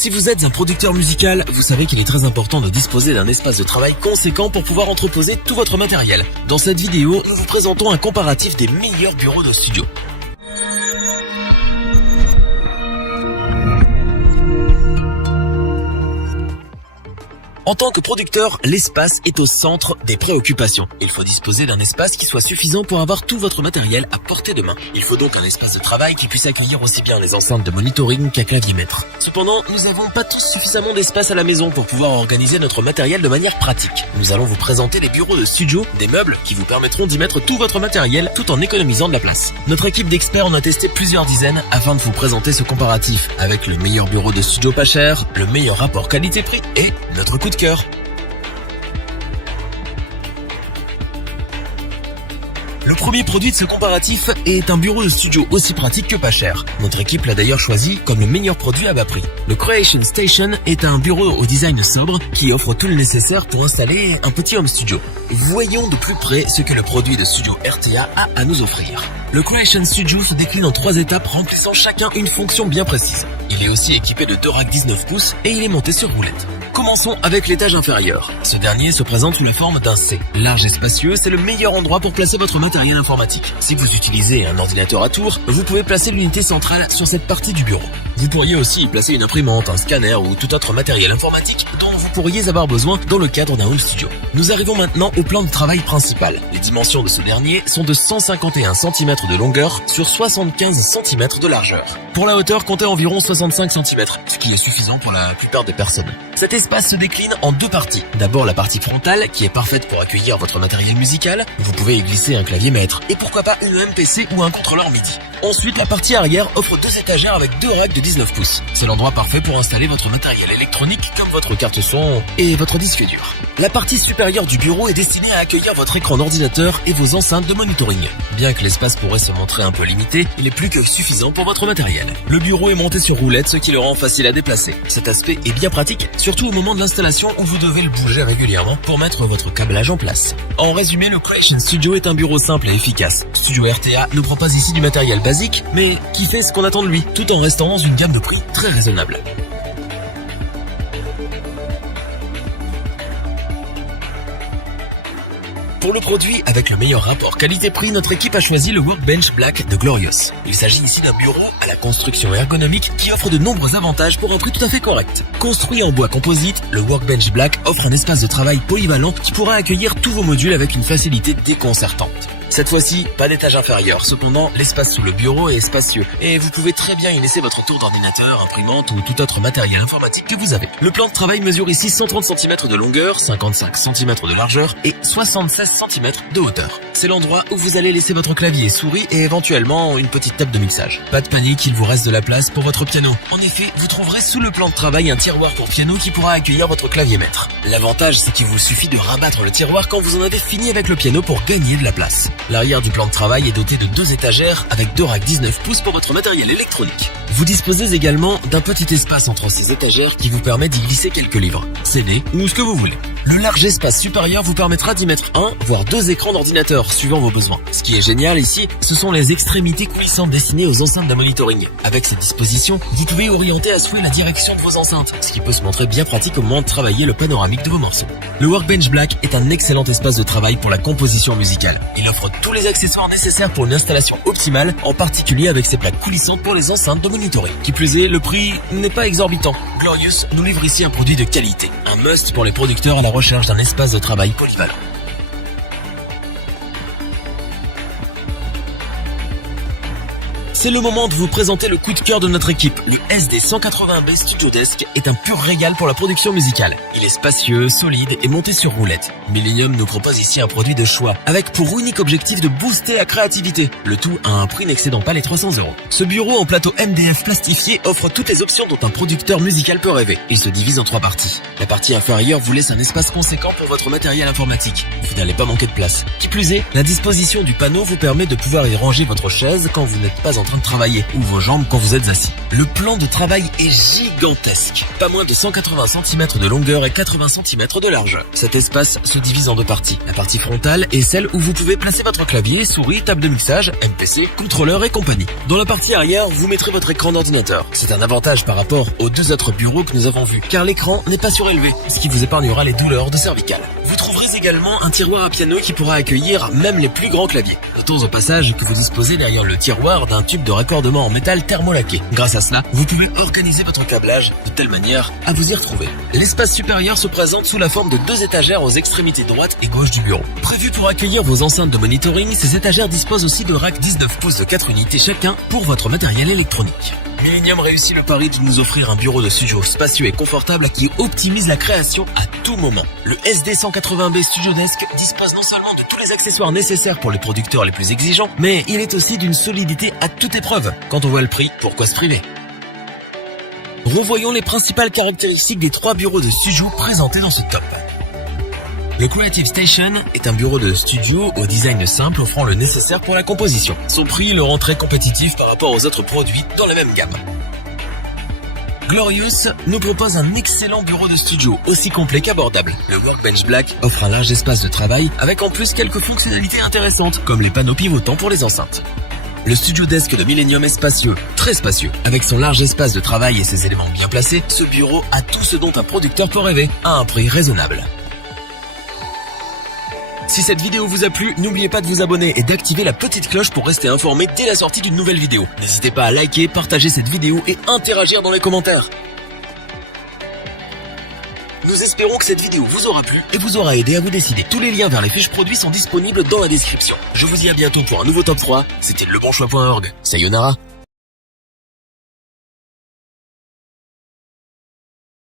Si vous êtes un producteur musical, vous savez qu'il est très important de disposer d'un espace de travail conséquent pour pouvoir entreposer tout votre matériel. Dans cette vidéo, nous vous présentons un comparatif des meilleurs bureaux de studio. En tant que producteur, l'espace est au centre des préoccupations. Il faut disposer d'un espace qui soit suffisant pour avoir tout votre matériel à portée de main. Il faut donc un espace de travail qui puisse accueillir aussi bien les enceintes de monitoring qu'un clavier-maître. Cependant, nous n'avons pas tous suffisamment d'espace à la maison pour pouvoir organiser notre matériel de manière pratique. Nous allons vous présenter les bureaux de studio, des meubles qui vous permettront d'y mettre tout votre matériel tout en économisant de la place. Notre équipe d'experts en a testé plusieurs dizaines afin de vous présenter ce comparatif avec le meilleur bureau de studio pas cher, le meilleur rapport qualité-prix et notre coup de cœur. Le premier produit de ce comparatif est un bureau de studio aussi pratique que pas cher. Notre équipe l'a d'ailleurs choisi comme le meilleur produit à bas prix. Le Creation Station est un bureau au design sobre qui offre tout le nécessaire pour installer un petit home studio. Voyons de plus près ce que le produit de studio RTA a à nous offrir. Le Creation Studio se décline en 3 étapes remplissant chacun une fonction bien précise. Il est aussi équipé de 2 racks 19 pouces et il est monté sur roulette. Commençons avec l'étage inférieur. Ce dernier se présente sous la forme d'un C. Large et spacieux, c'est le meilleur endroit pour placer votre matériel informatique. Si vous utilisez un ordinateur à tour, vous pouvez placer l'unité centrale sur cette partie du bureau. Vous pourriez aussi y placer une imprimante, un scanner ou tout autre matériel informatique dont vous pourriez avoir besoin dans le cadre d'un home studio. Nous arrivons maintenant au plan de travail principal. Les dimensions de ce dernier sont de 151 cm de longueur sur 75 cm de largeur. Pour la hauteur, comptez environ 65 cm, ce qui est suffisant pour la plupart des personnes. Cet espace se décline en 2 parties. D'abord la partie frontale qui est parfaite pour accueillir votre matériel musical. Vous pouvez y glisser un clavier maître et pourquoi pas une MPC ou un contrôleur MIDI. Ensuite, la partie arrière offre 2 étagères avec 2 racks de 19 pouces. C'est l'endroit parfait pour installer votre matériel électronique comme votre carte son et votre disque dur. La partie supérieure du bureau est destinée à accueillir votre écran d'ordinateur et vos enceintes de monitoring. Bien que l'espace pourrait se montrer un peu limité, il est plus que suffisant pour votre matériel. Le bureau est monté sur roulette, ce qui le rend facile à déplacer. Cet aspect est bien pratique, surtout au moment de l'installation où vous devez le bouger régulièrement pour mettre votre câblage en place. En résumé, le Creation Studio est un bureau simple et efficace. Studio RTA ne prend pas ici du matériel basique, mais qui fait ce qu'on attend de lui, tout en restant dans une gamme de prix très raisonnable. Pour le produit avec le meilleur rapport qualité-prix, notre équipe a choisi le Workbench Black de Glorious. Il s'agit ici d'un bureau à la construction ergonomique qui offre de nombreux avantages pour un prix tout à fait correct. Construit en bois composite, le Workbench Black offre un espace de travail polyvalent qui pourra accueillir tous vos modules avec une facilité déconcertante. Cette fois-ci, pas d'étage inférieur. Cependant, l'espace sous le bureau est spacieux et vous pouvez très bien y laisser votre tour d'ordinateur, imprimante ou tout autre matériel informatique que vous avez. Le plan de travail mesure ici 130 cm de longueur, 55 cm de largeur et 76 cm de hauteur. C'est l'endroit où vous allez laisser votre clavier, souris et éventuellement une petite table de mixage. Pas de panique, il vous reste de la place pour votre piano. En effet, vous trouverez sous le plan de travail un tiroir pour piano qui pourra accueillir votre clavier maître. L'avantage, c'est qu'il vous suffit de rabattre le tiroir quand vous en avez fini avec le piano pour gagner de la place. L'arrière du plan de travail est doté de 2 étagères avec 2 racks 19 pouces pour votre matériel électronique. Vous disposez également d'un petit espace entre ces étagères qui vous permet d'y glisser quelques livres, CD ou ce que vous voulez. Le large espace supérieur vous permettra d'y mettre 1 voire 2 écrans d'ordinateur suivant vos besoins. Ce qui est génial ici, ce sont les extrémités coulissantes destinées aux enceintes de monitoring. Avec cette disposition, vous pouvez orienter à souhait la direction de vos enceintes, ce qui peut se montrer bien pratique au moment de travailler le panoramique de vos morceaux. Le Workbench Black est un excellent espace de travail pour la composition musicale. Il offre tous les accessoires nécessaires pour une installation optimale, en particulier avec ses plaques coulissantes pour les enceintes de monitoring. Qui plus est, le prix n'est pas exorbitant. Glorious nous livre ici un produit de qualité, un must pour les producteurs à la recherche d'un espace de travail polyvalent. C'est le moment de vous présenter le coup de cœur de notre équipe. Le SD180B Studio Desk est un pur régal pour la production musicale. Il est spacieux, solide et monté sur roulette. Millennium nous propose ici un produit de choix, avec pour unique objectif de booster la créativité. Le tout à un prix n'excédant pas les 300 €. Ce bureau en plateau MDF plastifié offre toutes les options dont un producteur musical peut rêver. Il se divise en 3 parties. La partie inférieure vous laisse un espace conséquent pour votre matériel informatique. Vous n'allez pas manquer de place. Qui plus est, la disposition du panneau vous permet de pouvoir y ranger votre chaise quand vous n'êtes pas en train train de travailler ou vos jambes quand vous êtes assis. Le plan de travail est gigantesque. Pas moins de 180 cm de longueur et 80 cm de largeur. Cet espace se divise en deux parties. La partie frontale est celle où vous pouvez placer votre clavier, souris, table de mixage, MPC, contrôleur et compagnie. Dans la partie arrière, vous mettrez votre écran d'ordinateur. C'est un avantage par rapport aux deux autres bureaux que nous avons vus, car l'écran n'est pas surélevé, ce qui vous épargnera les douleurs de cervicales. Vous trouverez également un tiroir à piano qui pourra accueillir même les plus grands claviers. Notons au passage que vous disposez derrière le tiroir d'un tube de raccordement en métal thermolaqué. Grâce à cela, vous pouvez organiser votre câblage de telle manière à vous y retrouver. L'espace supérieur se présente sous la forme de deux étagères aux extrémités droite et gauche du bureau. Prévu pour accueillir vos enceintes de monitoring, ces étagères disposent aussi de racks 19 pouces de 4 unités chacun pour votre matériel électronique. Millennium réussit le pari de nous offrir un bureau de studio spacieux et confortable qui optimise la création à tout moment. Le SD180B Studio Desk dispose non seulement de tous les accessoires nécessaires pour les producteurs les plus exigeants, mais il est aussi d'une solidité à toute épreuve. Quand on voit le prix, pourquoi se priver ? Revoyons les principales caractéristiques des trois bureaux de studio présentés dans ce top. Le Creative Station est un bureau de studio au design simple offrant le nécessaire pour la composition. Son prix le rend très compétitif par rapport aux autres produits dans la même gamme. Glorious nous propose un excellent bureau de studio, aussi complet qu'abordable. Le Workbench Black offre un large espace de travail avec en plus quelques fonctionnalités intéressantes, comme les panneaux pivotants pour les enceintes. Le Studio Desk de Millennium est spacieux, très spacieux. Avec son large espace de travail et ses éléments bien placés, ce bureau a tout ce dont un producteur peut rêver, à un prix raisonnable. Si cette vidéo vous a plu, n'oubliez pas de vous abonner et d'activer la petite cloche pour rester informé dès la sortie d'une nouvelle vidéo. N'hésitez pas à liker, partager cette vidéo et interagir dans les commentaires. Nous espérons que cette vidéo vous aura plu et vous aura aidé à vous décider. Tous les liens vers les fiches produits sont disponibles dans la description. Je vous dis à bientôt pour un nouveau top 3. C'était lebonchoix.org. Sayonara.